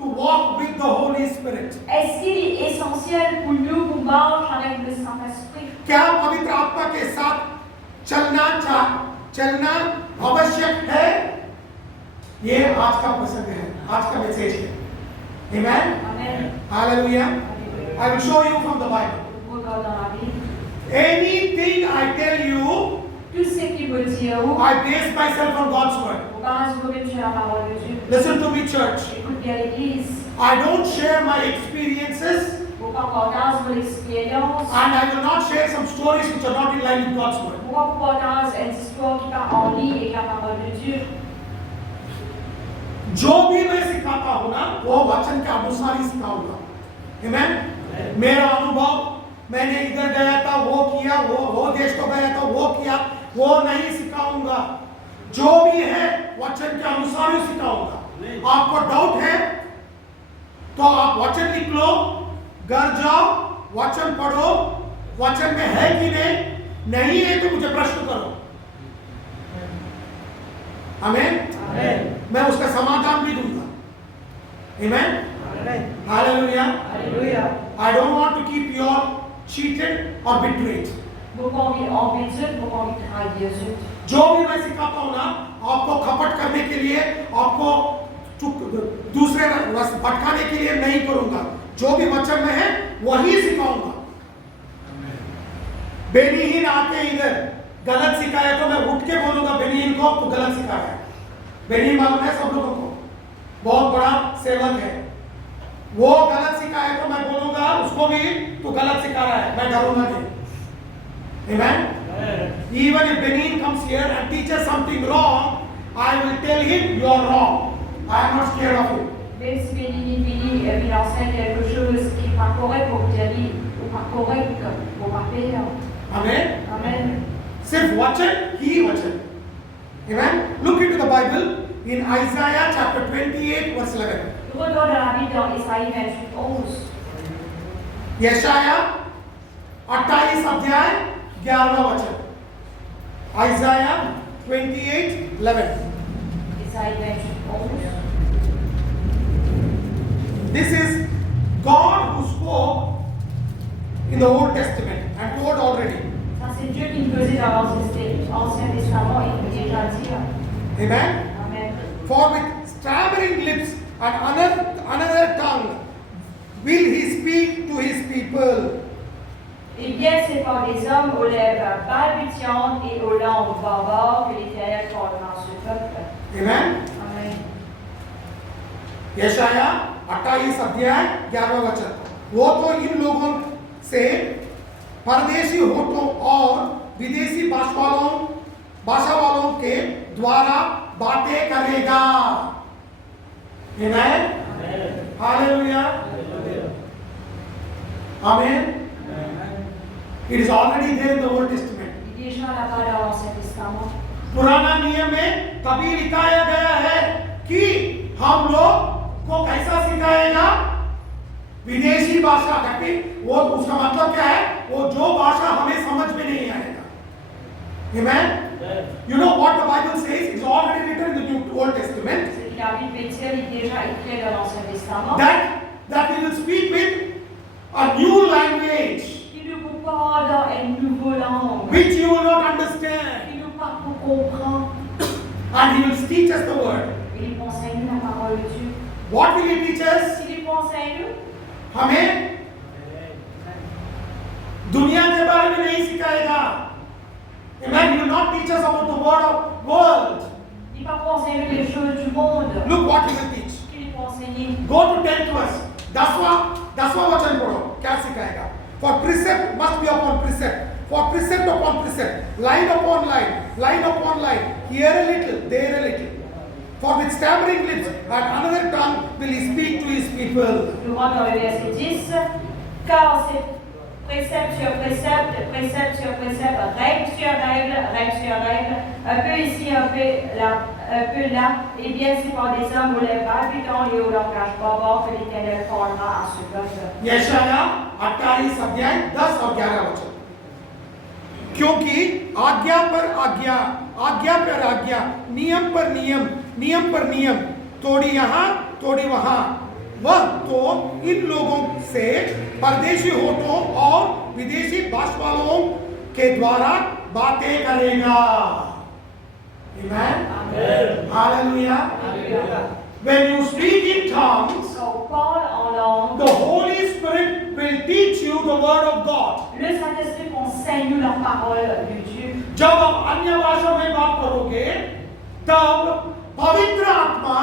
to walk with the Holy Spirit? Est-ce qu'il est essentiel pour nous pour marcher avec le Saint-Esprit? क्या पवित्र आत्मा के साथ चलना आवश्यक है? ये आज का प्रसंग है, आज का मैसेज है. Amen. Amen. Hallelujah. I will show you from the Bible. Regarde dans la Bible. Anything I tell you, Tout ce qu'il veut dire, I base myself on God's word. on base vous-même sur la parole de Dieu. Listen to me, church. Écoute bien l'Église. I don't share my experiences, Vos partages, vos expériences. and I will not share some stories which are not in line with God's word. Vos partages une histoire qui part en ligne avec la parole de Dieu. जो भी मैं सिखाता हूँ ना, वो वचन के अनुसार ही सिखाऊंगा. Amen. मेरा अनुभव, मैंने इधर गया था, वो किया, वो देश को गया था, वो किया, वो नहीं सिखाऊंगा. जो भी है वचन के अनुसार ही सिखाऊंगा. आपको डाउट है तो आप वचन लिख लो, घर जाओ, वचन पढ़ो, वचन में है कि नहीं है तो मुझे प्रश्न करो. आमीन. मैं उसका समाधान भी दूंगा. Amen. Hallelujah. Alléluia. I don't want to keep you all cheated or betrayed. Vos envies ambitieuses, vos envies travailleuses. जो भी मैं सिखाता हूँ ना, आपको खपट करने के लिए, आपको दूसरे भटकाने के लिए नहीं करूंगा. जो भी वचन में है वही सिखाऊंगा. बेनीहीन आके इधर गलत सिखाया तो मैं उठ के बोलूंगा बेनीहीन को तो गलत सिखाया है. बेनीहीन मालूम है सब लोगों को, बहुत बड़ा सेवक है. वो गलत सिखाया तो मैं बोलूंगा उसको भी तू गलत सिखा रहा है, मैं डरूंगा नहीं. Amen. Even if Benin comes here and teaches something wrong, I will tell him you are wrong. I am not scared of him. Même si Béni il enseigne quelque chose qui n'est pas correct pour Jérémie ou pas correct pour ma père. Amen. Amen. सिर्फ वचन ही वचन. Amen. Look into the Bible in Isaiah chapter 28 verse 11. Regarde la Bible dans Isaïe 28:11. यशाया 28 अध्याय 11वां वचन. Isaiah 28:11. Isaïe 28:11. This is God who spoke in the Old Testament and told already. Ça c'est Dieu qui faisait dans l'Ancien Testament et qui déjà dit. Amen. Amen. For with stammering lips and another tongue will he speak to his people. Eh bien, c'est par les hommes aux lèvres balbutiantes et aux langues barbares que l'Éternel parlera à ce peuple. Amen. Amen. यशाया 28 अध्याय 11वां वचन. वो तो इन लोगों से परदेशी होठों और विदेशी भाषा वालों के द्वारा बातें करेगा. Amen. Hallelujah. Amen. It is already there in the Old Testament. Il est déjà là-bas dans l'Ancien Testament. पुराना नियम में कभी लिखाया गया है कि हम लोग को कैसा सिखाएगा? विदेशी भाषा कहते, वो उसका मतलब क्या है? वो जो भाषा हमें समझ में नहीं आएगा. Amen. You know what the Bible says? It's already written in the New Old Testament. C'est que la Bible est déjà écrite dans l'Ancien Testament. That we will speak with a new language, Qui nous parle dans une nouvelle langue. which you will not understand, Qui nous parle pour comprendre. and He will teach us the word. Et il enseigne la parole de Dieu. What will He teach us? S'il il enseigne, हमें दुनिया के बारे में नहीं सिखाएगा. Amen. He will not teach us about the world. il va pas enseigner les choses du monde. Look what He will teach. Qu'il il va enseigner. Go to 10th verse. 10वां वचन पढ़ो. क्या सिखाएगा? For precept must be upon precept. For precept upon precept. Line upon line. Line upon line. Here a little, there a little. For with stammering lips and another tongue will he speak to his people. Je rentre dans le verset 10. Car c'est précepte sur précepte, précepte sur précepte, règle sur règle, règle sur règle, un peu ici, un peu là, et bien c'est par des hommes aux lèvres palpitantes et au langage barbare que l'Éternel parlera à ce peuple. यशाया 28 अध्याय 10 और 11 वचन. क्योंकि आज्ञा पर आज्ञा, आज्ञा पर आज्ञा, नियम पर नियम, नियम पर नियम, तोड़ी यहाँ तोड़ी वहाँ, वह तो इन लोगों से परदेशी होठों और विदेशी भाषा वालों के द्वारा बातें करेगा। Amen. Hallelujah. When you speak in tongues, Quand on parle en langue, the Holy Spirit will teach you the word of God. le Saint-Esprit enseigne nous la parole de Dieu. जब आप अन्य भाषा में बात करोगे, तब पवित्र आत्मा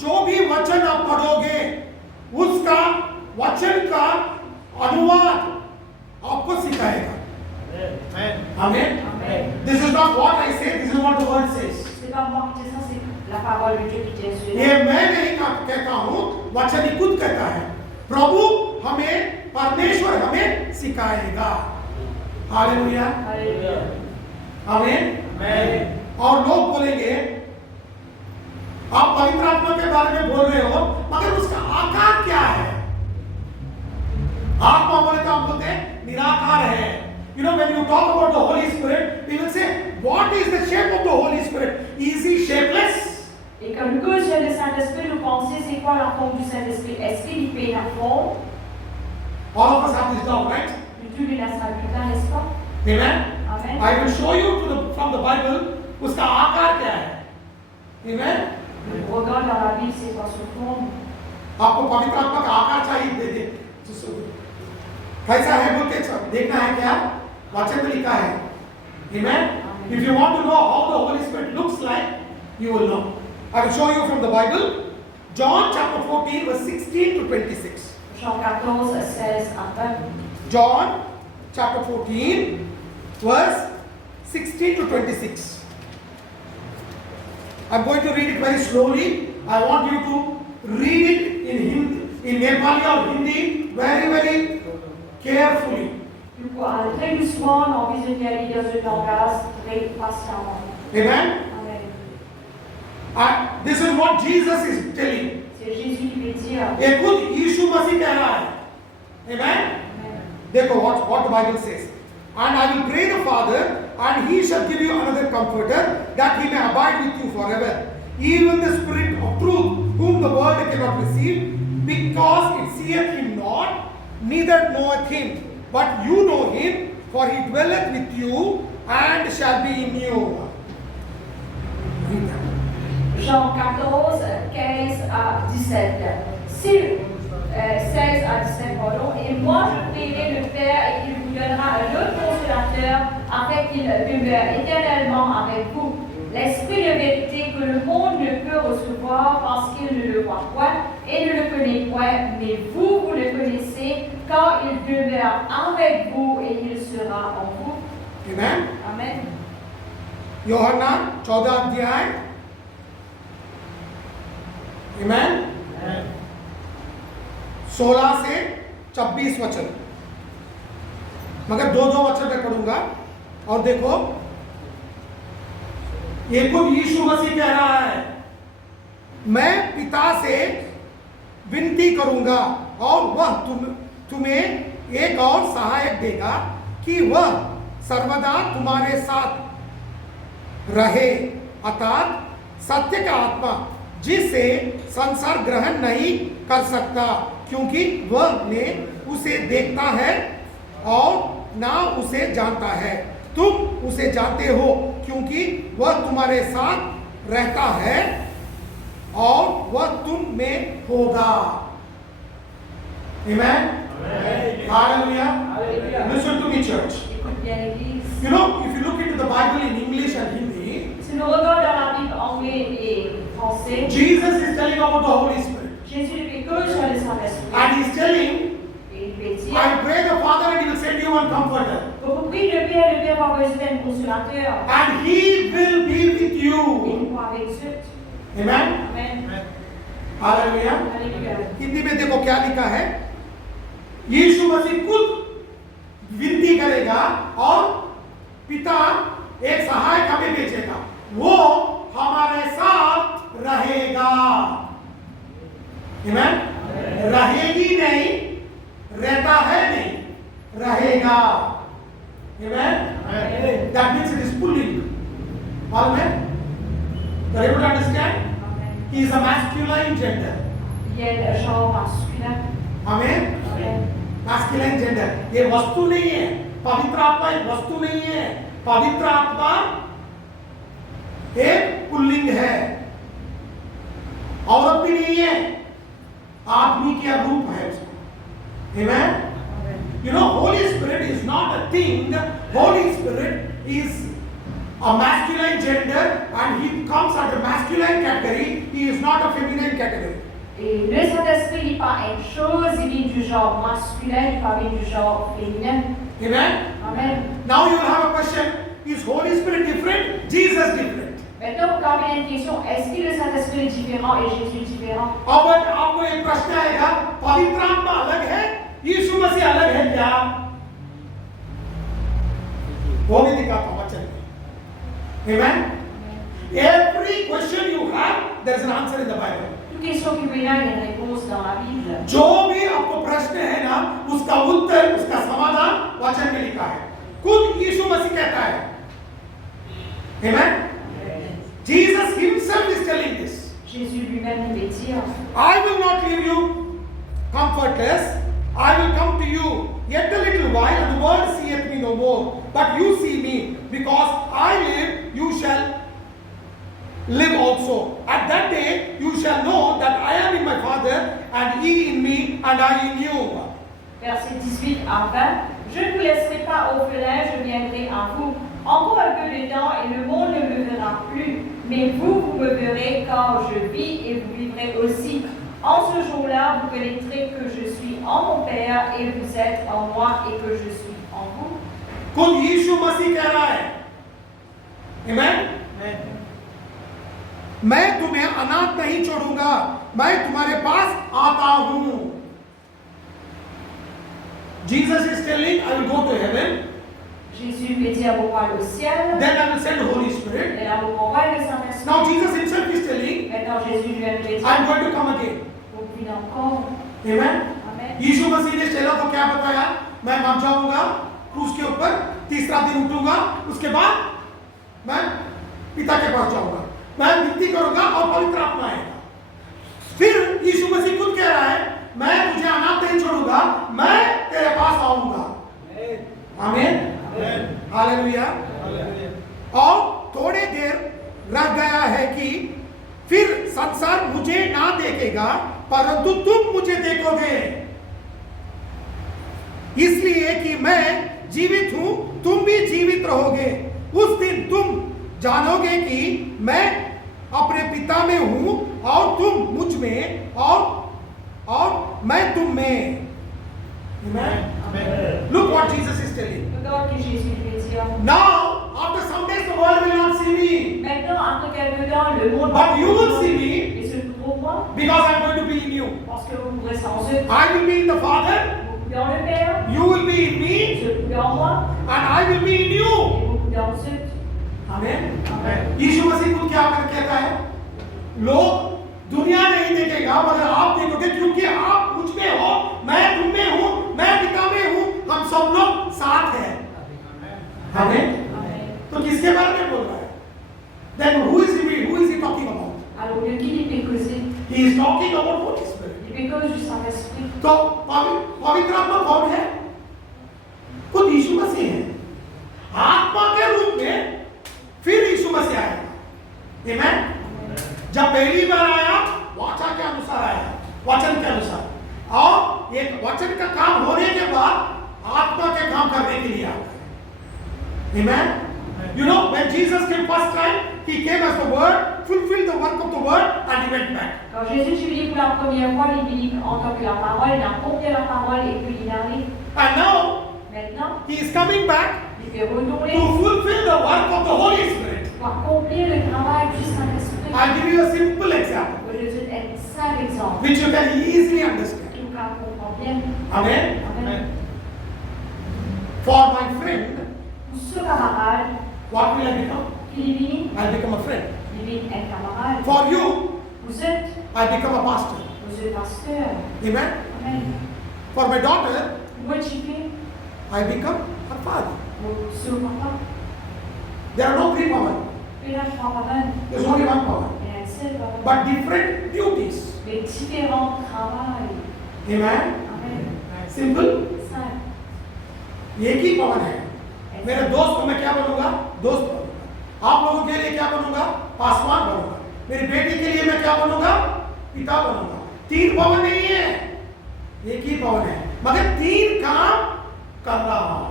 जो भी वचन आप पढ़ोगे, उसका वचन का अनुवाद आपको सिखाएगा। Amen. Amen. This is not what I say, this is what the word says. C'est pas moi qui dis ça, c'est la parole de Dieu qui dit cela. ये मैं नहीं कहता हूँ, वचन ही खुद कहता है। प्रभु हमें, परमेश्वर हमें सिखाएगा। हालेलुया। Alléluia. आमीन। और लोग बोलेंगे, आप पवित्र आत्मा के बारे में बोल रहे हो, मगर उसका आकार क्या है? आत्मा बोले तो हम बोलते हैं निराकार है। You know, when you talk about the Holy Spirit, people say, what is the shape of the Holy Spirit? Is he shapeless? Et comme le cause le Saint-Esprit, nous pensons c'est quoi la forme du Saint-Esprit? Est-ce qu'il y fait la forme? All of us have this doubt, right? Dieu lui laisse la bulletin, n'est-ce pas? Amen. Amen. I will show you from the Bible उसका आकार क्या है। Amen. On regarde dans la Bible, c'est quoi ce forme? आपको पवित्र आत्मा का आकार चाहिए दे कैसा है बोल के देखना है क्या? वचन में लिखा है। Amen. If you want to know how the Holy Spirit looks like, you will know. I will show you from the Bible. John chapter 14 verse 16 to 26. Jean 14, 16 à 20. John chapter 14 verse 16 to 26. I'm going to read it very slowly. I want you to read it in Hindi, in Nepali or Hindi, very carefully. Du coup, très doucement, on vise de lire ce langage très patiemment. Amen. Amen. This is what Jesus is telling. C'est Jésus qui veut dire. ये खुद यीशु मसीह कह रहा है। Amen. Amen. देखो what the Bible says. And I will pray the Father, and He shall give you another Comforter, that He may abide with you forever. Even the Spirit of truth, whom the world cannot receive, because it seeth Him not, neither knoweth Him. But you know Him, for He dwelleth with you, and shall be in you. Jean 14, 15 à 17. 16 à 17, pardon. Et moi je prierai le Père et il vous donnera un autre consolateur afin qu'il demeure éternellement avec vous. L'Esprit de vérité que le monde ne peut recevoir parce qu'il ne le voit point et ne le connaît point, mais vous, vous le connaissez quand il demeure avec vous et il sera en vous. Amen. Amen. यूहन्ना 14 अध्याय। Amen. 16 से 26 वचन, मगर दो वचन मैं पढ़ूंगा। और देखो, ये खुद यीशु मसीह कह रहा है, मैं पिता से विनती करूंगा और वह तुम्हें एक और सहायक देगा कि वह सर्वदा तुम्हारे साथ रहे, अर्थात सत्य का आत्मा, जिसे संसार ग्रहण नहीं कर सकता, क्योंकि वह ने उसे देखता है और ना उसे जानता है। तुम उसे जानते हो क्योंकि वह तुम्हारे साथ रहता है और वह तुम में होगा। Amen. Hallelujah. Listen to me, church. Écoute bien l'Église. You know, if you look into the Bible in English and Hindi, Si nous regardons dans la Bible anglais et français, Jesus is telling about the Holy Spirit. Jésus ne fait que sur le Saint-Esprit. And he's telling, Et il peut dire, I pray the Father and He will send you one comforter. vous priez le Père va vous donner un consolateur. And He will be with Et you. nous avec suite. Amen. Amen. Hallelujah. Alléluia. Hindi में देखो क्या लिखा है। यीशु मसीह खुद विनती करेगा और पिता एक सहायक हमें भेजेगा, वो हमारे साथ रहेगा। Amen? रहेगी नहीं, रहता है नहीं, रहेगा। Amen? That means it is pulling. मालूम है? Are you able to understand? Amen. He is a masculine gender. viennent genre masculin. Amen. Amen. Masculine gender ये वस्तु नहीं है, पवित्र आत्मा एक वस्तु नहीं है, पवित्र आत्मा एक पुल्लिंग है, औरत भी नहीं है, आदमी का रूप है उसका। Amen. You know, Holy Spirit is not a thing. Holy Spirit is a masculine gender and he comes under masculine category. He is not a feminine category. Et le Saint-Esprit n'est pas une chose, il vient du genre masculin, il vient du genre féminin. Amen. Amen. Now you will have a question: is Holy Spirit different? Jesus different? Maintenant, quand il y a une question, est-ce que le Saint-Esprit est différent et Jésus est différent? अब आपको एक प्रश्न आएगा, पवित्र आत्मा अलग है, यीशु मसीह अलग है क्या? वो भी दिखाता हूं वचन में। Amen. Every question you have, there is an answer in the Bible. Toute question qui vient, il y a une réponse dans la Bible. जो भी आपको प्रश्न है ना, उसका उत्तर, उसका समाधान वचन में लिखा है। खुद यीशु मसीह कहता है। Amen. Jesus himself is telling this. Jésus lui-même il dit, I will not leave you comfortless. I will come to you yet a little while, and the world seeth me no more. But you see me, because I live, you shall live also. At that day, you shall know that I am in my Father, and ye in me, and I in you. Verset 18 à 20. Je ne vous laisserai pas orphelin, je viendrai à vous. Encore un peu de temps et le monde ne me verra plus. Mais vous, vous me verrez quand je vis et vous vivrez aussi. En ce jour-là, vous connaîtrez que je suis en mon Père et vous êtes en moi et que je suis en vous. खुद यीशु मसीह कह रहा है, Amen? मैं तुम्हें अनाथ नहीं छोड़ूंगा, मैं तुम्हारे पास आता हूं। Jesus is telling, I will go to heaven. Jésus lui dit à vous aller au ciel. Then I will send Holy Spirit. Et là, vous envoie le Saint-Esprit. Now Jesus himself is telling, Maintenant, Jésus lui a dit, I am going to come again. vous venez encore. Amen? Amen. यीशु मसीह ने चेलों को क्या बताया? मैं मर जाऊंगा क्रूस के ऊपर, तीसरा दिन उठूंगा, उसके बाद मैं पिता के पास जाऊंगा, मैं विनती करूंगा और पवित्र आत्मा आएगा। फिर यीशु मसीह खुद कह रहा है, मैं तुझे अनाथ नहीं छोड़ूंगा, मैं तेरे पास आऊंगा। आमीन। हालेलुया। और थोड़ी देर रह गया है कि फिर संसार मुझे ना देखेगा, परंतु तुम मुझे देखोगे, इसलिए कि मैं जीवित हूं, तुम भी जीवित रहोगे। उस दिन तुम जानोगे कि मैं अपने पिता में हूं और तुम मुझ में और मैं तुम में। Amen. Look what Jesus is telling. Regarde que Jésus lui dit. Now, after some days, the world will not see me. Maintenant, après quelques temps, le monde But you will see me. Et ce pour moi, Because I'm going to be in you. parce que vous pourrez sans eux. I will be in the Father. Vous dans le Père. You will be in me. Je vous dans moi. And I will be in you. Et vous dans eux. Amen. यीशु मसीह को क्या कर कहता है? लोग दुनिया नहीं देखेगा, मगर आप देखोगे, क्योंकि आप मुझ में हो, मैं तुम में हूं, मैं पिता में हूं, हम सब लोग साथ हैं। Amen. तो किसके बारे में बोल रहा है? Then who is he talking about? Alors, de qui il peut causer? He is talking about Holy Spirit. Il peut causer du Saint-Esprit. तो पवित्र आत्मा कौन है? खुद यीशु मसीह है। आत्मा के रूप में फिर यीशु मसीह आया। Amen? जब पहली बार आया, वाचा के अनुसार आया, वचन के अनुसार, और एक वचन का काम होने के बाद आत्मा के काम करने के लिए आता है। Amen? You know, when Jesus came first time, he came as the word, fulfilled the work of the word, and he went back. Quand Jésus fut libre pour la première fois, il vit en tant que la parole, il a accompli la parole et puis il arrive. And now, Maintenant, he is coming back il fait retourner to fulfill the work of the Holy Spirit. pour accomplir le travail du Saint-Esprit. I'll give you a simple example, Je vais donner un simple exemple. which you can easily understand. Tout le monde comprend bien. Amen? Amen. For my friend, Pour ce camarade, what will I become? Philippe, I'll become a friend. il est un camarade. For you, Vous êtes become a pastor. pasteur. Amen? Amen. For my daughter, Moi, je suis I become her father. sur papa. There are no three power. Il a trois paroles. There's only one power. Il y a une but different duties. mais différents travails. Amen. Amen. Simple. Simple. एक ही पवन है. मेरे दोस्त को मैं क्या बनूंगा? दोस्त बनूंगा. आप लोगों के लिए क्या बनूंगा? पासवान बनूंगा. मेरी बेटी के लिए मैं क्या बनूंगा? पिता बनूंगा. तीन पवन नहीं है, एक ही पवन है, मगर तीन काम कर रहा हूं.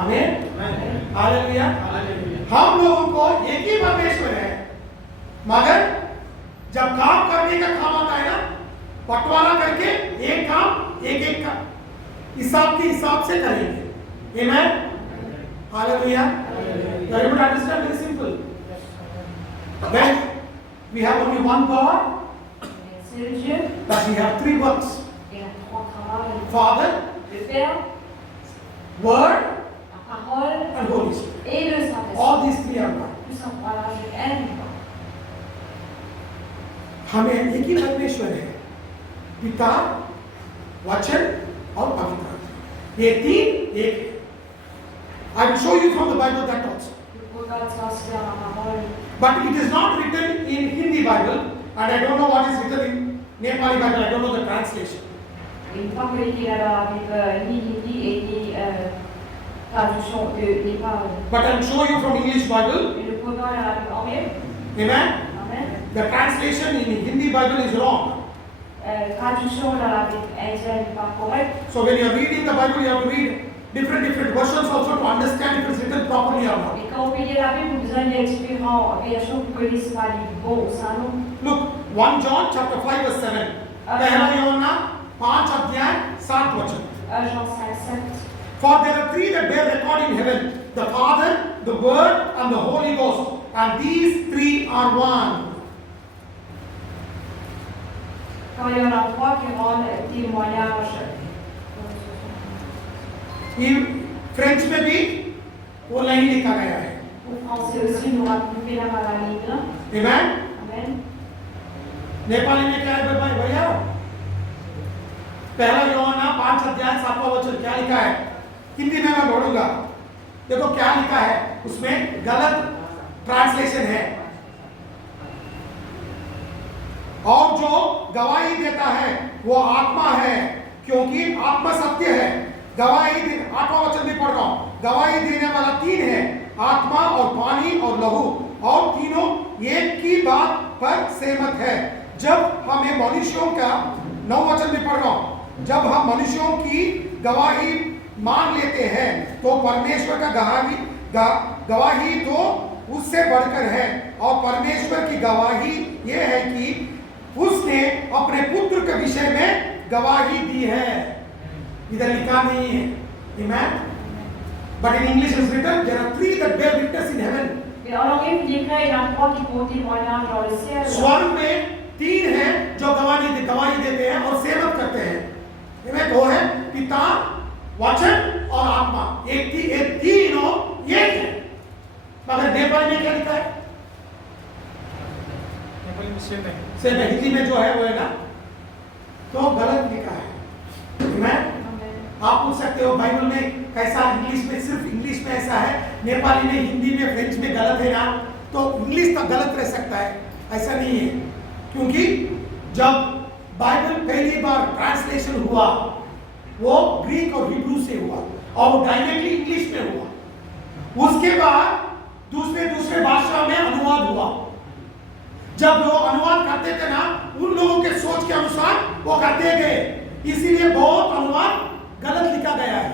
आमीन. हालेलुया. हम लोगों को एक ही परमेश्वर है, मगर जब काम करने का काम आता है ना, बंटवारा करके एक काम एक का हिसाब के हिसाब से करेंगे. Amen. Hallelujah. You are able to understand? Very simple. When we have only one God, C'est le Dieu. but we have three works: Il y a trois travails. Father, Le Père, Word, la parole and Holy Spirit. et le Saint-Esprit. All these three are one. Tout ça, voilà, je aime. हमें एक ही परमेश्वर है, पिता, वचन और पवित्र आत्मा. ये तीन एक है. I will show you from the Bible that also. Je regarde ça aussi dans la parole. But it is not written in Hindi Bible, and I don't know what is written in Nepali Bible. I don't know the translation. Il n'est pas écrit dans la Bible ni hindi et ni traduction de Népal. But I will show you from English Bible. Et le programme dans la Bible anglaise. Amen. Amen. The translation in Hindi Bible is wrong. Traduction dans la Bible indienne n'est pas correcte. So when you are reading the Bible, you have to read different versions also to understand if it is written properly or not. Et quand vous lisez la Bible, vous avez différentes versions pour connaître pas les bons ou ça non. Look, 1 John chapter 5 verse 7. पहला यूहन्ना 5 अध्याय 7 वचन. Jean 5:7. For there are three that bear record in heaven: the Father, the Word, and the Holy Ghost. And these three are one. Quand il y en a trois qui rendent témoignage. ये French में भी वो नहीं लिखा गया है. Au français aussi, nous racontons la ligne. Amen. Amen. Nepali में क्या है भाई भैया? पहला यूहन्ना 5 अध्याय 7 वचन क्या लिखा है? हिंदी में मैं पढ़ूंगा. देखो क्या लिखा है, उसमें गलत ट्रांसलेशन है. और जो गवाही देता है वो आत्मा है, क्योंकि आत्मा सत्य है. गवाही 8वां वचन भी पढ़ रहा हूं. गवाही देने वाला तीन है: आत्मा और पानी और लहू, और तीनों एक की बात पर सहमत है. जब हमें मनुष्यों का 9 वचन भी पढ़ रहा हूं. जब हम मनुष्यों की गवाही मान लेते हैं तो परमेश्वर का गवाही तो उससे बढ़कर है. और परमेश्वर की गवाही यह है कि उसने अपने पुत्र के विषय में गवाही दी है. इधर लिखा नहीं है. Amen. But in English is written there are three that bear witness in heaven. Mais en anglais, il est écrit, il y en a trois qui font témoignage dans le ciel. स्वर्ग में तीन हैं जो गवाही देते हैं और सेवक करते हैं. इनमें दो है पिता, वचन और आत्मा. एक तीनों एक है. मगर नेपाली में क्या लिखा है? नेपाली में सेम है. हिंदी में जो है वो है ना, तो गलत लिखा है. Amen. आप पूछ सकते हो बाइबल में कैसा, इंग्लिश में सिर्फ इंग्लिश में ऐसा है, नेपाली में, हिंदी में, फ्रेंच में गलत है ना, तो इंग्लिश तक गलत रह सकता है. ऐसा नहीं है, क्योंकि जब बाइबल पहली बार ट्रांसलेशन हुआ वो ग्रीक और हिब्रू से हुआ और वो डायरेक्टली इंग्लिश में हुआ. उसके बाद दूसरे भाषा में अनुवाद हुआ. जब वो अनुवाद करते थे ना, उन लोगों के सोच के अनुसार वो करते गए, इसीलिए बहुत अनुवाद गलत लिखा गया है.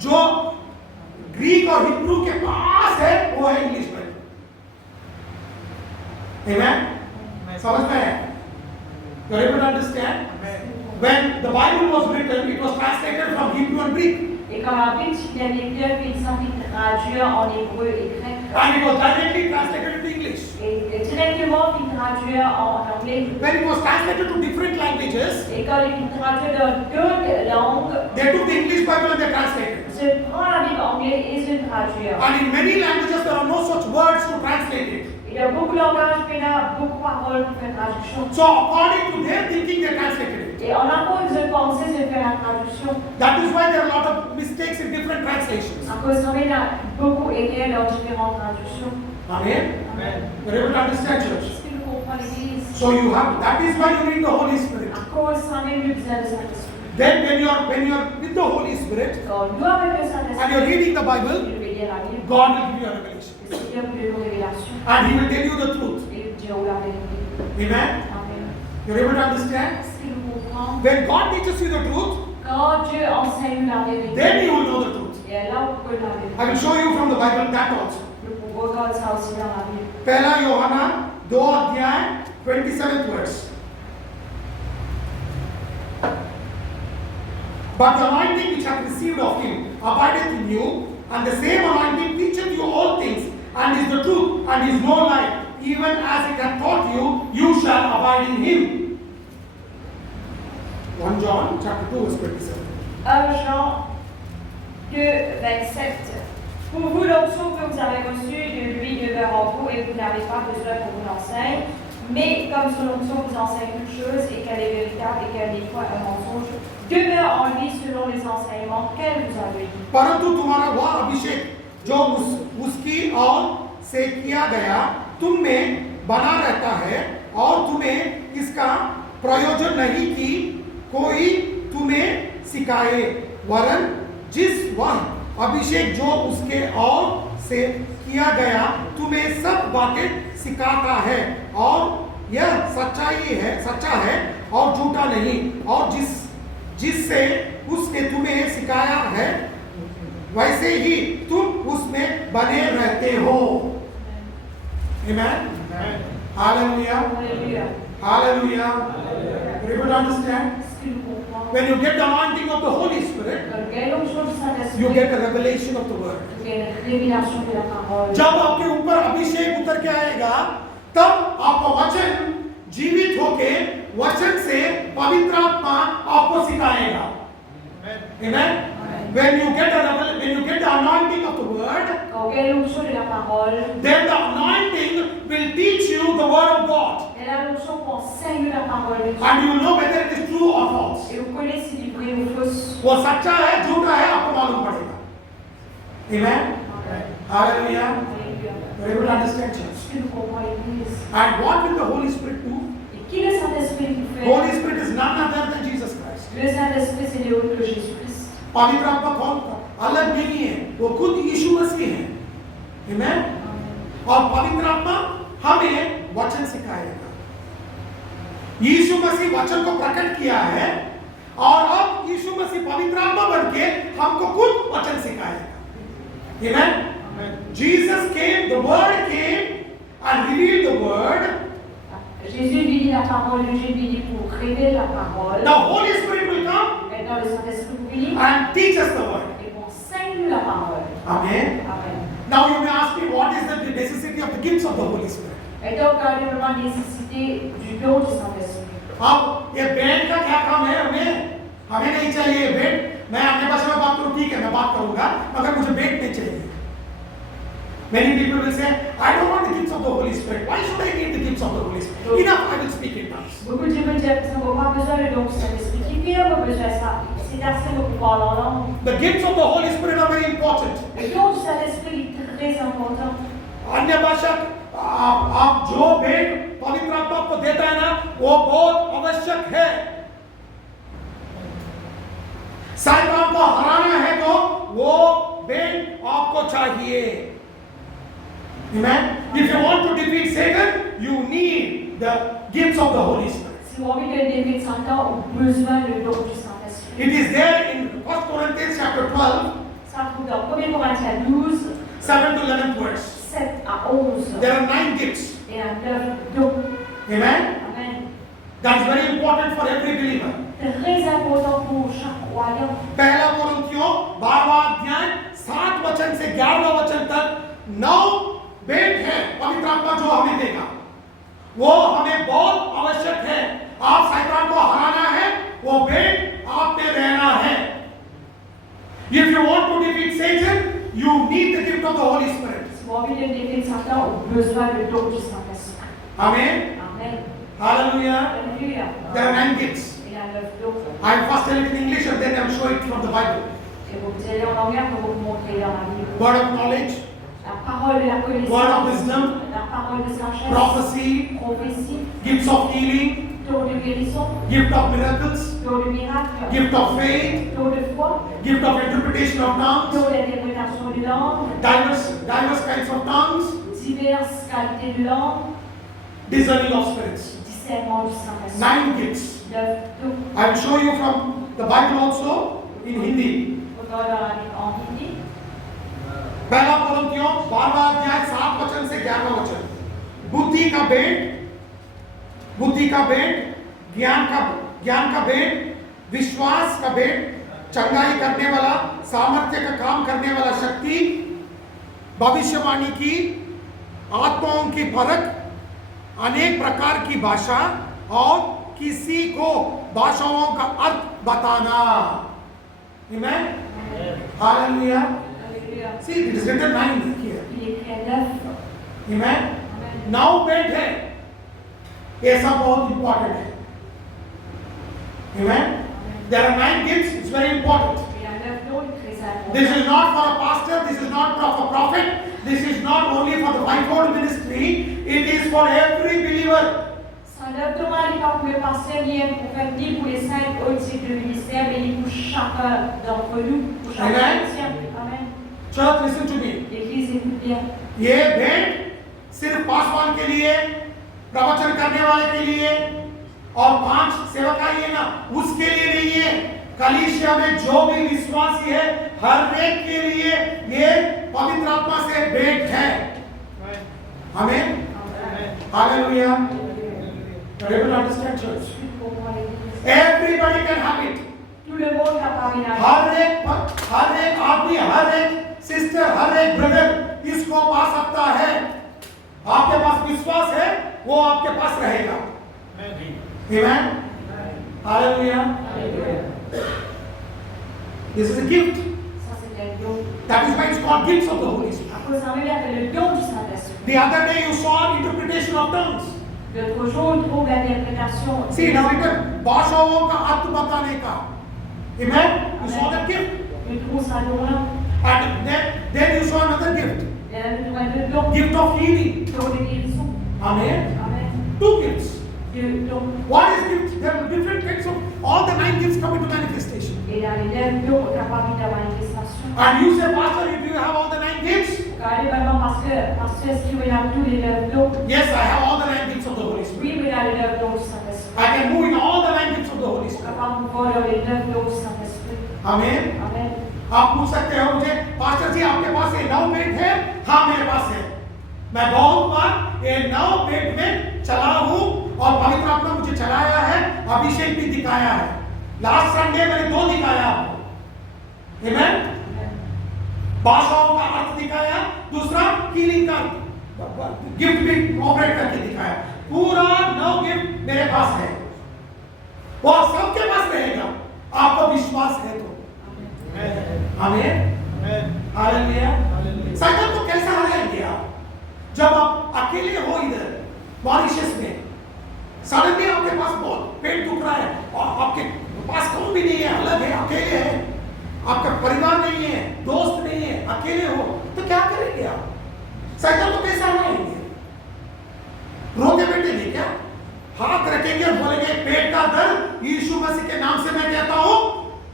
जो ग्रीक और हिब्रू के पास है वो है इंग्लिश में. Amen. समझ में है? You are able to understand? When the Bible was written, it was translated from Hebrew and Greek. Et quand la Bible vient d'écrire, puis il s'en fait traduire en hébreu et grec. And it was directly translated into English. Et directement, puis traduire en anglais. When it was translated to different languages, Et quand il est traduit dans deux langues, they took the English Bible and they translated. se prend la Bible anglaise et se traduire. And in many languages there are no such words to translate it. Il y a beaucoup de langages, mais il y a beaucoup de paroles pour faire traduction. So according to their thinking, they translated it. Et en cause de penser, se faire la traduction. That is why there are a lot of mistakes in different translations. À cause de ça, il y a beaucoup erreurs dans différentes traductions. Amen. Amen. You're able to understand, church? Est-ce que vous l'Église. So that is why you need the Holy Spirit. À cause ça même le besoin de Saint-Esprit. Then when you're with the Holy Spirit Quand nous avec le and Saint-Esprit, you're reading the Bible, il veut lire la Bible. God will give you a revelation. Le Seigneur vous donne une révélation. And He will tell you the truth. Et il dit la vérité. Amen? Amen. You're able to understand? Est-ce que vous comprenez? When God teaches you the truth, Quand Dieu enseigne la vérité, then you will know the truth. et là vous pouvez la vérité. I will show you from the Bible that also. Nous regardons ça aussi dans la Bible. पहला यूहन्ना 2 अध्याय 27th verse. But the anointing which hath received of him abideth in you, and the same anointing teacheth you all things, and is the truth, and is no lie. Even as it hath taught you, you shall abide in him. 1 John chapter 2 verse 27. 1 Jean 2, 27. Pour vous, l'onction que vous avez reçue de lui demeure en vous, et vous n'avez pas besoin qu'on vous l'enseigne. Mais comme son onction vous enseigne toutes choses, et qu'elle est véritable, et qu'elle n'est point un mensonge, demeure en lui selon les enseignements qu'elle vous a donnés. परंतु तुम्हारा वह अभिषेक जो उसकी ओर से किया गया तुम में बना रहता है, और तुम्हें इसका प्रयोजन नहीं कि कोई तुम्हें सिखाए, वरन जिस वह अभिषेक जो उसके ओर से किया गया तुम्हें सब बातें सिखाता है, और यह सच्चा है और झूठा नहीं, और जिससे उसने तुम्हें सिखाया है वैसे ही तुम उसमें बने रहते हो. Amen. Hallelujah. Alléluia. Hallelujah. You able to understand? Est-ce que nous comprenons? When you get the anointing of the Holy Spirit, Quand vous avez l'onction du Saint-Esprit, you get a revelation of the word. vous avez une révélation de la parole. जब आपके ऊपर अभिषेक उतर के आएगा, तब आपका वचन जीवित होके वचन से पवित्र आत्मा आपको सिखाएगा. Amen. When you get the anointing of the word, Quand vous avez l'onction de la parole, then the anointing will teach you the word of God, elle a l'onction pour enseigner la parole de Dieu. and you will know whether it is true or false. Et vous connaissez si du vrai ou fausse. वो सच्चा है झूठा है आपको मालूम पड़ेगा. Amen. Hallelujah. Alléluia. You are able to understand, church. Est-ce que nous comprenons l'Église? And what will the Holy Spirit do? Et qui le Saint-Esprit vous fait? Holy Spirit is none other than Jesus Christ. Le Saint-Esprit, c'est le haut que Jésus-Christ. पवित्र आत्मा कौन अलग नहीं है, वो खुद यीशु मसीह है. Amen. और पवित्र आत्मा हमें वचन सिखाएगा. यीशु मसीह वचन को प्रकट किया है, और अब यीशु मसीह पवित्र आत्मा बनके हमको खुद वचन सिखाएगा. Amen. Jesus came, the word came and revealed the word. Jésus lui dit la parole, Jésus lui dit pour révéler la parole. The Holy Spirit will come Maintenant, le Saint-Esprit vous lit and teach us the word. et pour enseigner la parole. Amen. Amen. Now you may ask me, what is the necessity of the gifts of the Holy Spirit? Et donc, il y a vraiment nécessité du don du Saint-Esprit. अब ये bed का क्या काम है? हमें नहीं चाहिए bed. मैं अपने भाषा में बात करूँ, ठीक है, मैं बात करूँगा, मगर मुझे बेड नहीं चाहिए. Many people will say, I don't want the gifts of the Holy Spirit. Why should I need the gifts of the Holy Spirit? Enough, I will speak in tongues. Beaucoup de gens me disent que nous n'avons pas besoin du don du Saint-Esprit. Qui n'a pas besoin de ça? C'est assez pour parler en langue. The gifts of the Holy Spirit are very important. Le don du Saint-Esprit est très important. अन्य भाषा आप जो भेंट पवित्र आत्मा को देता है ना, वो बहुत आवश्यक है. शैतान को हराना है तो वो भेंट आपको चाहिए. Amen. If you want to defeat Satan, you need the gifts of the Holy Spirit. Si vous avez envie de défier Satan, on a besoin du don du Saint-Esprit. It is there in 1 Corinthians chapter 12, Ça trouve dans 1 Corinthiens 12, 7 to 11th verse. 7 à 11. There are 9 gifts. Et à 9 dons. Amen. Amen. That is very important for every believer. Très important pour chaque croyant. पहला कोरिन्थियों 12वां अध्याय 7 वचन से 11वां वचन तक 9 भेंट है पवित्र आत्मा जो हमें देगा. वो हमें बहुत आवश्यक है. आप शैतान को हराना है, वो भेंट आप में रहना है. If you want to defeat Satan, you need the gift of the Holy Spirit. Si vous avez envie de défier Satan, on a besoin du don du Saint-Esprit. Amen. Amen. Hallelujah. Alléluia. There are 9 gifts. Il y a 9 dons. I will first tell it in English and then I will show it from the Bible. Et vous allez en anglais pour vous montrer dans la Bible. Word of knowledge, La parole de la word of connaissance, wisdom, la parole de sagesse, prophecy, prophétie, gifts of healing, don de guérison, gift of miracles, don de miracle, gift of faith, don de foi, gift of interpretation of tongues, don d'interprétation de langue, diverse kinds of tongues, diverses qualités de langue, discerning of spirits. discernement du Saint-Esprit. 9 gifts. I will show you from the Bible also in Hindi. En hindi, पहला कोरिन्थियों 12वां अध्याय 7 वचन से 11वां वचन। बुद्धि का भेंट, ज्ञान का भेंट, विश्वास का भेंट, चंगाई करने वाला, सामर्थ्य का काम करने वाला शक्ति, भविष्यवाणी की, आत्माओं की परख, अनेक प्रकार की भाषा और किसी को भाषाओं का अर्थ बताना। Amen? Hallelujah. See, it is written 9 here. il est écrit 9. Amen? 9 भेंट है, ये सब बहुत इंपॉर्टेंट है। Amen? There are 9 gifts, it's very important. Il y a 9 dons, très important. This is not for a pastor, this is not for a prophet, this is not only for the fivefold ministry, it is for every believer. Ça ne demande pas pour le pasteur, ni le prophète, ni pour les 5 autres cycles de ministère, mais ni pour chacun d'entre nous, pour chaque Amen. chrétien. Amen. Church, listen to me. L'Église écoute bien. ये भेंट सिर्फ पासवान के लिए, प्रवचन करने वाले के लिए और 5 सेवकाई है ना, उसके लिए नहीं है। कलीसिया में जो भी विश्वासी है, हर एक के लिए ये पवित्र आत्मा से भेंट है। आमीन। Hallelujah. You able to understand, church? Everybody can have it. Tout le monde a parlé là. हर एक आदमी, हर एक सिस्टर, हर एक ब्रदर इसको पा सकता है। आपके पास विश्वास है, वो आपके पास रहेगा। Amen. Hallelujah. This is a gift. Ça, c'est un don. That is why it's called gifts of the Holy Spirit. À cause ça veut dire que le don du Saint-Esprit. The other day you saw interpretation of tongues. L'autre jour, on trouve l'interprétation. See, it is written भाषाओं का अर्थ बताने का. Amen. You saw that gift. On trouve ça don là. And then you saw another gift. Il y a un don. Gift of healing. Don de guérison. Amen. Amen. 2 gifts. Deux dons. What is gift? There are different kinds of, all the 9 gifts come into manifestation. Et dans les 9 dons, on a parlé de la manifestation. And you say, Pastor, do you have all the 9 gifts? Regardez vraiment parce que est-ce qu'il y a tous les 9 dons? Yes, I have all the 9 gifts of the Holy Spirit. Oui, mais dans les 9 dons du Saint-Esprit. I can move in all the 9 gifts of the Holy On Spirit. va pouvoir dans les 9 dons du Saint-Esprit. Amen. Amen. आप पूछ सकते हो मुझे, pastor जी आपके पास ये 9 भेंट है? हाँ, मेरे पास है। मैं बहुत बार ये 9 भेंट में चला हूँ और पवित्र आत्मा मुझे चलाया है, अभिषेक भी दिखाया है। लास्ट संडे मैंने 2 दिखाया आपको। Amen? भाषाओं का अर्थ दिखाया, दूसरा हीलिंग का गिफ्ट भी ऑपरेट करके दिखाया। पूरा 9 गिफ्ट मेरे पास है, वो सबके पास रहेगा, आपको विश्वास है तो। आमीन। हालेलुया। शैतान को कैसा हराएंगे आप? जब आप अकेले हो इधर मॉरिशस में, सडनली आपके पास बहुत पेट दुख रहा है और आपके पास कौन भी नहीं है, अलग है, अकेले है, आपका परिवार नहीं है, दोस्त नहीं है, अकेले हो, तो क्या करेंगे आप? शैतान को कैसा हराएंगे? रोके बैठेंगे क्या? हाथ रखेंगे और बोलेंगे, पेट का दर्द यीशु मसीह के नाम से मैं कहता हूं,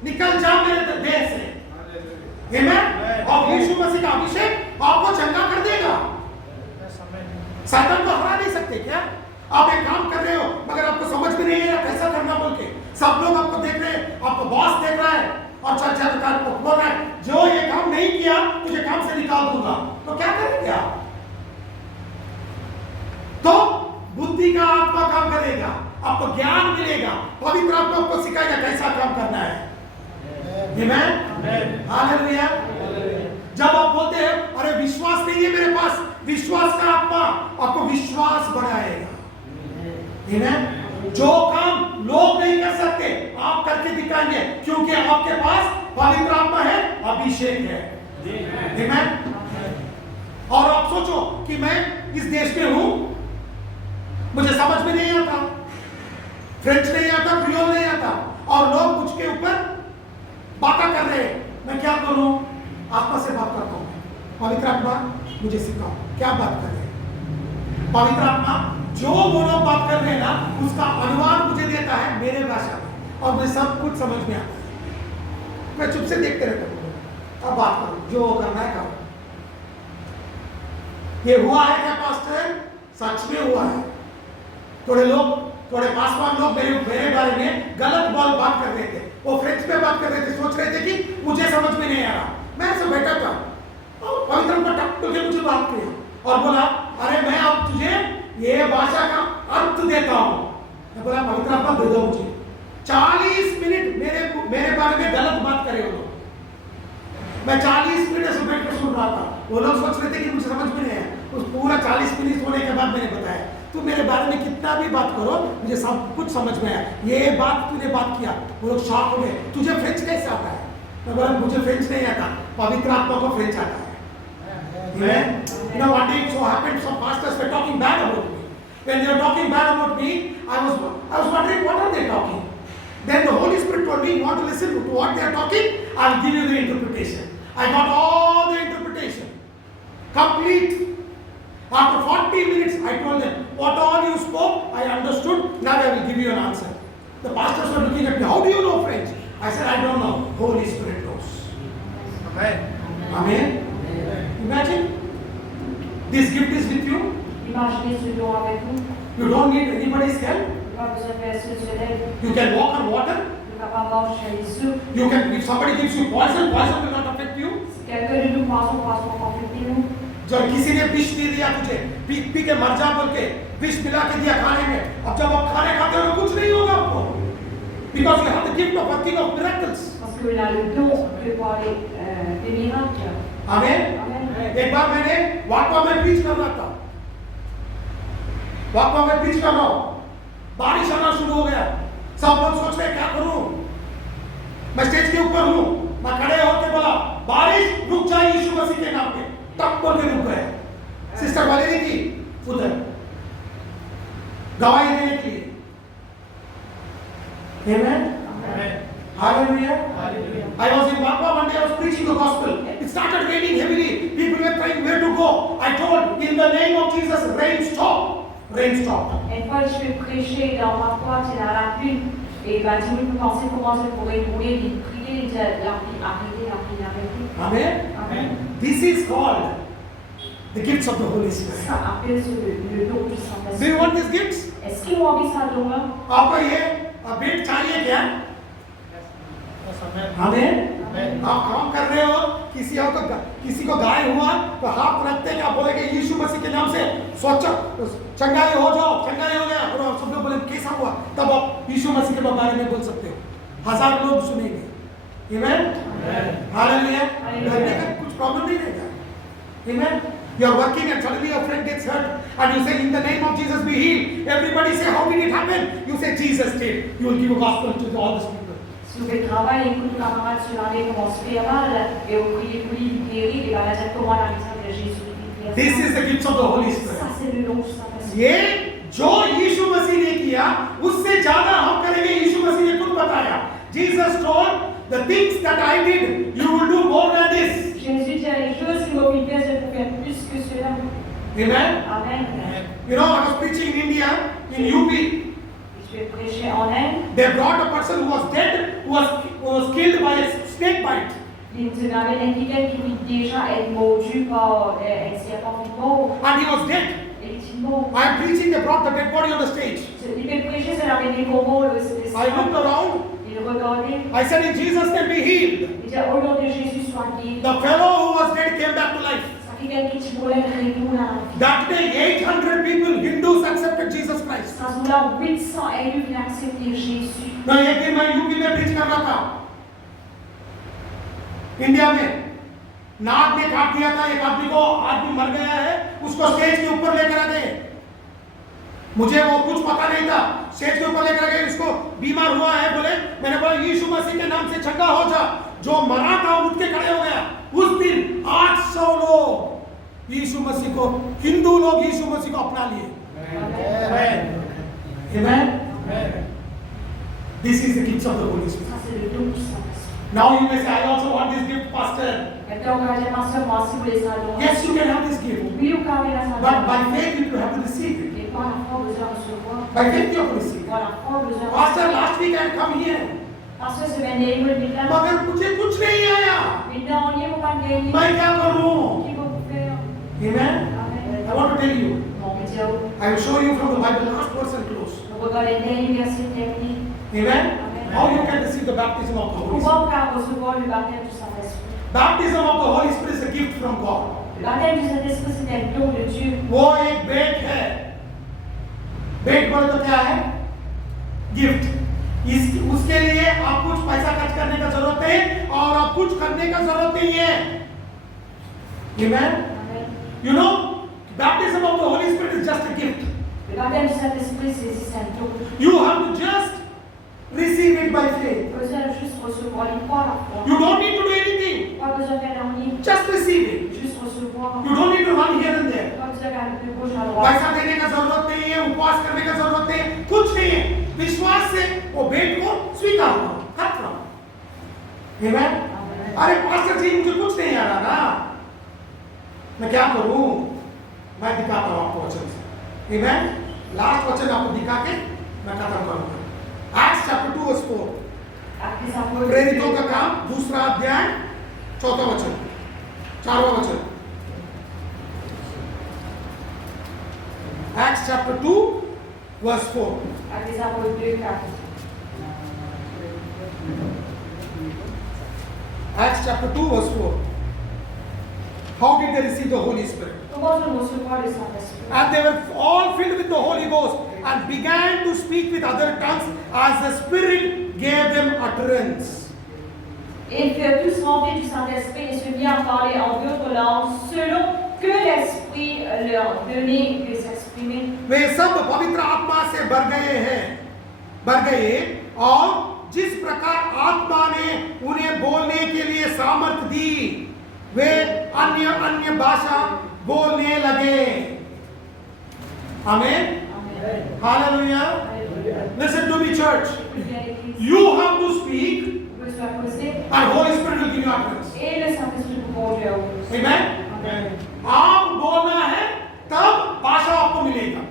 निकल जा मेरे देह से। आमीन। और यीशु मसीह का अभिषेक आपको चंगा कर देगा। शैतान को हरा नहीं सकते क्या? आप एक काम कर रहे हो मगर आपको समझ में नहीं है कैसा करना बोल के, सब लोग आपको देख रहे हैं, आपको बॉस देख रहा है और चर्चा को बोल रहा है, जो ये काम नहीं किया तुझे काम से निकाल दूंगा, तो क्या करेंगे आप? तो बुद्धि का आत्मा काम करेगा, आपको ज्ञान मिलेगा, पवित्र आत्मा आपको सिखाएगा कैसा काम करना है। आमीन। हालेलुया। जब आप बोलते हैं अरे विश्वास नहीं है मेरे पास, विश्वास का आत्मा आपको विश्वास बढ़ाएगा। आमीन। जो काम लोग नहीं कर सकते आप करके दिखाएंगे, क्योंकि आपके पास पवित्र आत्मा है, अभिषेक है। आमीन। और आप सोचो कि मैं इस देश में हूं, मुझे समझ में नहीं आता, फ्रेंच नहीं आता, क्रियोल नहीं आता, और लोग मुझके ऊपर बातें कर रहे हैं, मैं क्या करूं? आत्मा से बात करता हूं, पवित्र आत्मा मुझे सिखाओ क्या बात कर रहे हैं। पवित्र आत्मा जो वो लोग बात कर रहे हैं ना उसका अनुवाद मुझे देता है मेरे भाषा में और मुझे सब कुछ समझ में आता है। मैं चुप से देखते रहता हूँ। अब बात करो जो करना है करो। ये हुआ है क्या पास्टर? सच में हुआ है। थोड़े पासवान लोग मेरे बारे में गलत बात कर रहे थे। वो फ्रेंच में बात कर रहे थे, सोच रहे थे कि मुझे समझ में नहीं आ रहा। मैं ऐसे बैठा था और पवित्र आत्मा टक के मुझे बात किया और बोला अरे मैं अब तुझे ये भाषा का अर्थ देता हूँ। मैं बोला पवित्र आत्मा दे दो मुझे। 40 मिनट मेरे बारे में गलत बात करे वो लोग। मैं 40 मिनट ऐसे बैठ कर सुन रहा था। वो लोग सोच रहे थे कि मुझे समझ में नहीं आया। उस पूरा 40 मिनट होने के बाद मैंने बताया तू मेरे बारे में कितना भी बात करो मुझे सब कुछ समझ में आया। ये बात तूने बात किया। वो लोग शॉक हो गए। तुझे फ्रेंच कैसे आता है? मैं बोला मुझे फ्रेंच नहीं आता, पवित्र आत्मा को फ्रेंच आता है। Amen. You know, one day it so happened some pastors were talking bad about me. When they were talking bad about me, I was wondering what are they talking. Then the Holy Spirit told me, you want to listen to what they are talking? I will give you the interpretation. I got all the interpretation, complete. After 40 minutes, I told them, what all you spoke, I understood. Now I will give you an answer. The pastors were looking at me. How do you know French? I said, I don't know. Holy Spirit knows. Amen. Amen. Imagine, this gift is with you. Imaginez ce don avec vous. You don't need anybody's help. Pas besoin de personne sur l'aide. You can walk on water. Vous pouvez marcher les eaux. You can, if somebody gives you poison will not affect you. Si quelqu'un de nous poisson affecter nous. जब किसी ने विष दे दिया तुझे, P के मर जा बोल के विष मिला के दिया खाने में, अब जब आप खाने खाते हो तो कुछ नहीं होगा आपको, because you have the gift of working of miracles. Parce que là le don de parler des miracles. आमेन. एक बार मैंने वाकवा में प्रीच कर रहा था, वाकवा में प्रीच कर रहा हूँ, बारिश आना शुरू हो गया, सब लोग सोच रहे क्या करूँ, मैं स्टेज के ऊपर हूँ, मैं खड़े होकर बोला बारिश रुक जाए यीशु मसीह के नाम पे, तब बोल के रुक गए। सिस्टर वालेरी थी उधर गवाही देने के लिए। Amen. Hallelujah. I was in Wakwa one day. I was preaching the gospel. It started raining heavily. People were trying where to go. I told, in the name of Jesus, rain stop. Rain stopped. Une fois, je vais prêcher dans ma foi, c'est dans la pluie. Et bah, tu peux penser comment ça pourrait rouler, les prier, la pluie arrêter. Amen. Amen. This is called the gifts of the Holy Spirit. Ça appelle le don du Saint-Esprit. Do you want these gifts? Est-ce qu'ils ont envie ça don-là? आपको ये भेंट चाहिए क्या? आमेन. आप काम कर रहे हो, किसी को गाय हुआ तो हाथ रखते क्या बोलेंगे यीशु मसीह के नाम से स्वच्छ चंगाई हो जाओ, चंगाई हो गया, और सब लोग बोले कैसा हुआ, तब आप यीशु मसीह के बारे में बोल सकते हो, 1000 लोग सुनेंगे। Amen. Hallelujah. कुछ प्रॉब्लम नहीं रहेगा। Amen. You are working and suddenly your friend gets hurt and you say in the name of Jesus be healed. Everybody say how did it happen? You say Jesus did. You will give a gospel to all these people. Si vous faites travail, écoute le camarade sur l'arrêt comment se faire mal et vous priez pour lui, il guérit, et bien là, comment la message de Jésus. This is the gifts of the Holy Spirit. Ça c'est le don du Saint-Esprit. ये जो यीशु मसीह ने किया उससे ज्यादा हम करेंगे। यीशु मसीह ने खुद बताया, Jesus told the things that I did you will do more than this. Jésus dit les choses qui m'ont fait je peux faire plus que cela. Amen. Amen. You know, I was preaching in India, in UP. Je vais prêcher en Inde. They brought a person who was dead, who was killed by a snake bite. Ils avaient un quelqu'un qui déjà est mordu par un serpent mort. And he was dead. Et il est mort. I am preaching, they brought the dead body on the stage. Il fait prêcher, ça avait des corbeaux. I looked around. Il regardait. I said, in Jesus' name be healed. Il dit, au nom de Jésus, sois guéri. The fellow who was dead came back to life. Ça fait quelqu'un qui voulait retourner à la vie. That day, 800 people, Hindus, accepted Jesus Christ. À ce moment-là, 800 élus viennent accepter Jésus. मैं एक दिन मैं UP में preach कर रहा था, India में नाक ने काट दिया था एक आदमी को, आदमी मर गया है, उसको स्टेज के ऊपर लेकर आ गए। मुझे वो कुछ पता नहीं था, स्टेज के ऊपर लेकर गए, उसको बीमार हुआ है, बोले, मैंने बोला यीशु मसीह के नाम से चंगा हो जा। जो मरा था उठ के खड़े हो गया। उस दिन 800 लोग यीशु मसीह को, हिंदू लोग यीशु मसीह को अपना लिए। Amen. This is the gifts of the Holy Spirit. Ça, c'est le don du Saint-Esprit. Now you may say, I also want this gift, Pastor. Maintenant, on va dire, pasteur, moi aussi, vous les salons. Yes, you can have this gift. Oui, vous pouvez la But salon. by faith, you have to receive it. Et par la foi, vous allez recevoir. By faith, you have to receive it. Par la foi, vous allez Pastor, recevoir. last week I come here. Pasteur, semaine dernière, vous êtes là. मगर मुझे कुछ नहीं आया. Maintenant, on y est, vous pas gagner. मैं क्या करूं? Qui va vous faire? Amen. Amen. I want to tell you. Bon, mais Dieu, I will show you from the Bible, last verse and close. nous regardons les derniers versets terminés. Amen. Amen. How you can receive the baptism of the Holy Spirit? Comment on peut recevoir le baptême du Saint-Esprit? Baptism of the Holy Spirit is a gift from God. Le baptême du Saint-Esprit, c'est un don de Dieu. वो एक भेंट है. भेंट बोले तो क्या है? Gift. उसके लिए आप कुछ पैसा खर्च करने का जरूरत है और आप कुछ करने का जरूरत नहीं है. Amen. You know, baptism of the Holy Spirit is just a gift. Le baptême du Saint-Esprit, c'est un don. You have to just receive it by faith. Vous allez juste recevoir les croix la foi. You don't need to do anything. Pas besoin d'aller en ligne. Just receive it. Juste recevoir. You don't need to run here and there. Pas besoin d'aller de gauche à droite. पैसा देने का जरूरत नहीं है, उपवास करने का जरूरत नहीं है, कुछ नहीं है. विश्वास से वो भेंट को स्वीकार करो. खत्म. Amen. अरे पास्टर जी मुझे कुछ नहीं आ रहा ना. मैं क्या करूं? मैं दिखाता हूं आपको वचन से. Amen. लास्ट वचन आपको दिखा के मैं खत्म करूंगा. Acts chapter 2 verse 4. Après ça, vous प्रेरितों का काम दूसरा अध्याय चौथा वचन, चारवां वचन. Acts chapter 2 verse 4. Après ça, vous 2:4. Acts chapter 2 verse 4. How did they receive the Holy Spirit? Comment nous recevoir le Saint-Esprit? And they were all filled with the Holy Ghost and began to speak with other tongues as the Spirit gave them utterance. Et ils furent tous remplis du Saint-Esprit et se mirent à parler en d'autres langues selon que l'Esprit leur donnait de s'exprimer. वे सब पवित्र आत्मा से भर गए और जिस प्रकार आत्मा ने उन्हें बोलने के लिए सामर्थ दी वे अन्य भाषा बोलने लगे. आमेन. Hallelujah. Listen to me, church. You have to speak and Holy Spirit will give you utterance. Et le Saint-Esprit vous conduira. Amen. आप बोलना है तब भाषा आपको मिलेगा.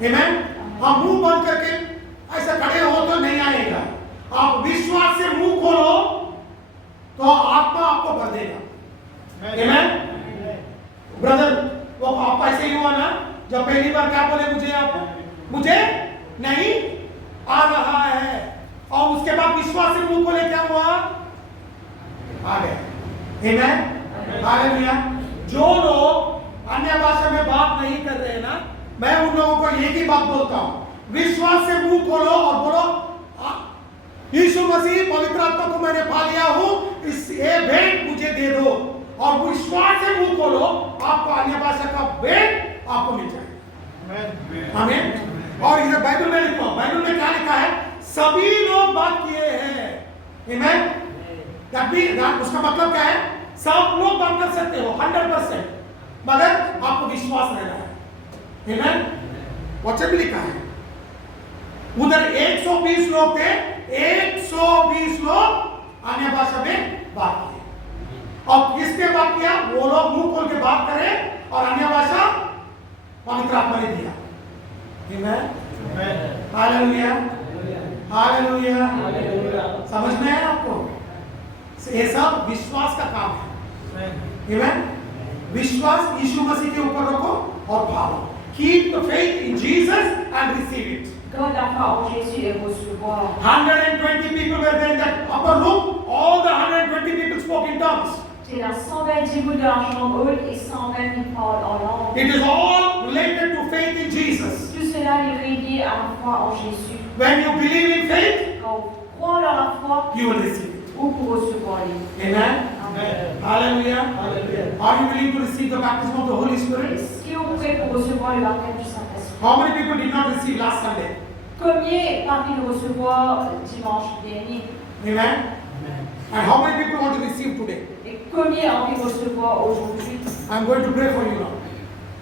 Amen. आप मुंह बंद करके ऐसा खड़े हो तो नहीं आएगा. आप विश्वास से मुंह खोलो तो आत्मा आपको भर देगा. Amen. ब्रदर वो आप ऐसे ही हुआ ना जब पहली बार क्या बोले मुझे नहीं आ रहा है और उसके बाद विश्वास से मुंह खोले क्या हुआ? आ गया. Amen. हालेलुया. जो लोग अन्य भाषा में बात नहीं कर रहे हैं ना, मैं उन लोगों को एक ही बात बोलता हूं. विश्वास से मुंह खोलो और बोलो यीशु मसीह पवित्र आत्मा को मैंने पा लिया हूं, इस ये भेंट मुझे दे दो. और विश्वास से मुंह खोलो आपको अन्य भाषा का भेंट आपको मिल जाएगा. आमीन. और इधर बाइबल में लिखा, बाइबल में क्या लिखा है? सभी लोग बात किए हैं. आमीन. उसका मतलब क्या है? सब लोग बात कर सकते हो 100%, मगर आपको विश्वास रहना है. आमीन. वचन भी लिखा है उधर 120 लोग थे, 120 लोग अन्य भाषा में बात किए. और किसने बात किया? वो लोग मुंह खोल के बात करें और अन्य भाषा पवित्र आत्मा ने दिया. आमीन. हालेलुया. हालेलुया. समझ में आया आपको? ये सब विश्वास का काम है. आमीन. विश्वास यीशु मसीह के ऊपर रखो और भागो. Keep the faith in Jesus and receive it. Quand la foi en Jésus est recevoir. 120 people were there in that upper room. All the 120 people spoke in tongues. C'est la 120 bouts de la chambre haute et 120 000 paroles en langue. It is all related to faith in Jesus. Tout cela est relié à la foi en Jésus. When you believe in faith, Quand vous croyez dans la foi, you will receive it. vous pouvez recevoir les. Amen. Amen. Hallelujah. Are you willing to receive the baptism of the Holy Spirit? Est-ce que vous pouvez recevoir le baptême du Saint-Esprit? How many people did not receive last Sunday? Combien parmi nous recevoir dimanche dernier? Amen. And how many people want to receive today? Et combien envie de recevoir aujourd'hui? I'm going to pray for you now.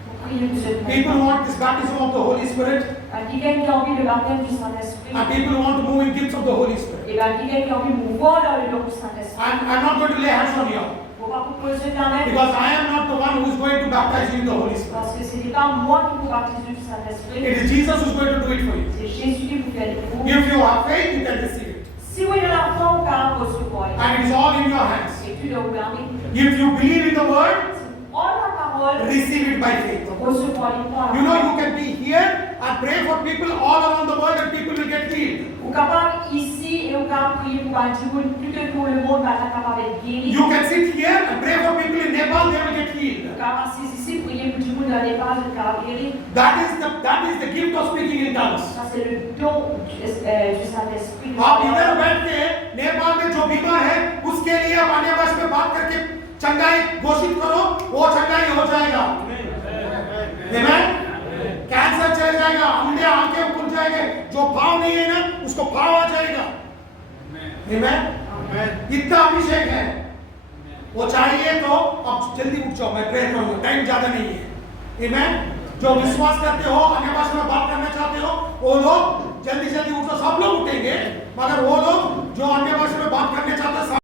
Vous Priez pour ce People printemps. want this baptism of the Holy Spirit. Quelqu'un qui a envie le baptême du Saint-Esprit. And people want to move in gifts of the Holy Spirit. Et bien, quelqu'un qui a envie de mouvoir dans le don du Saint-Esprit. I'm not going to lay hands on you. Faut pas vous poser la main. Because I am not the one who is going to baptize you in the Holy Spirit. Parce que ce n'est pas moi qui vous baptise du Saint-Esprit. It is Jesus who is going to do it for you. C'est Jésus qui vous fait le pour. If you have faith, you can receive it. Si vous avez la foi, vous pouvez recevoir. And it is all in your hands. Et tu dois garder. If you believe in the word, Oh la parole. receive it by faith. Recevoir les paroles. You know, you can be here and pray for people all around the world and people will get healed. Vous êtes capable ici et vous pouvez prier pour un Dieu, plus que tout le monde va être capable d'être guéri. You can sit here and pray for people in Nepal, they will get healed. Vous êtes capable ici, prier pour tout le monde dans les pages de capable guérir. That is the gift of speaking in tongues. Ça, c'est le don du Saint-Esprit. आप इधर बैठ के नेपाल में जो बीमार है उसके लिए आप अन्य भाषा में बात करके चंगाई घोषित करो, वो चंगाई हो जाएगा। Amen? कैंसर चल जाएगा, अंधे आंखें खुल जाएंगे, जो भाव नहीं है ना उसको भाव आ जाएगा। Amen? इतना अभिषेक है, वो चाहिए तो अब जल्दी उठ जाओ, मैं प्रेयर करूंगा, टाइम ज्यादा नहीं है। Amen? जो विश्वास करते हो, अन्य भाषा में बात करना चाहते हो, वो लोग जल्दी